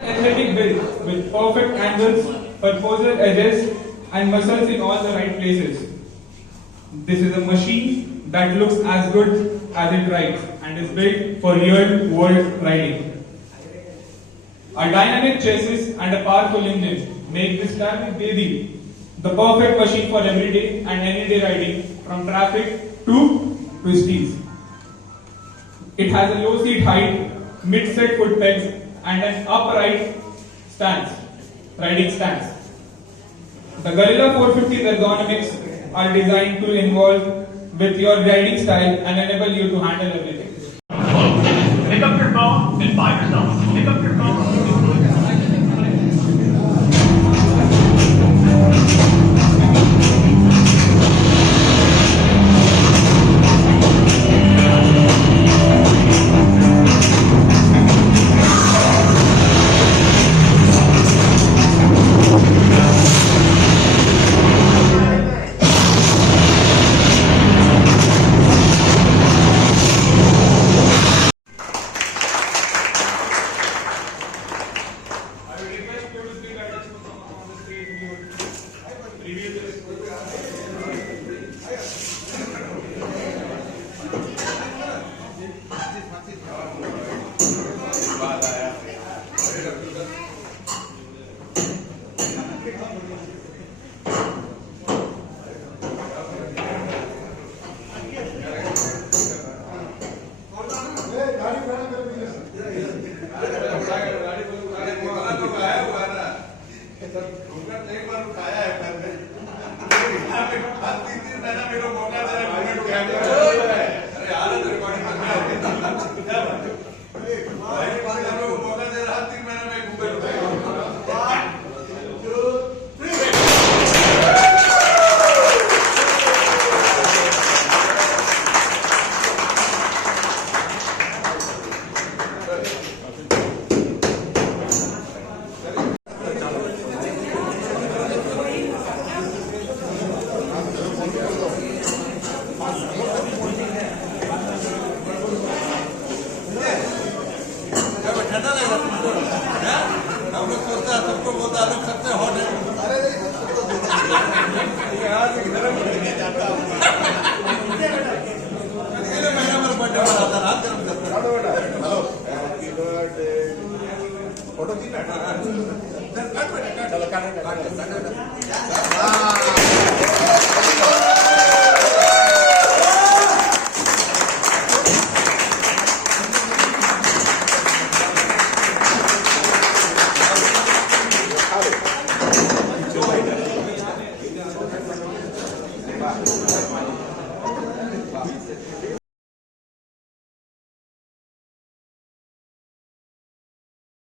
Athletic build with perfect angles, purposeful edges, and muscles in all the right places. This is a machine that looks as good as it rides and is built for real world riding. A dynamic chassis and a powerful engine make this dynamic baby the perfect machine for everyday and anyday riding from traffic to twisties. It has a low seat height, mid-set foot pegs, and an upright stance, riding stance. The Gorilla 450's ergonomics are designed to involve with your riding style and enable you to handle everything. Pick up your phone and buy yourself. Pick up your phone. I would request two to three riders to come up on the stage and you would reveal this. हम लोग सोचते हैं सबको बोलता है लोग सबसे hot है। महीना में बर्थडे मनाता रात हेलो हैप्पी बर्थडे फोटो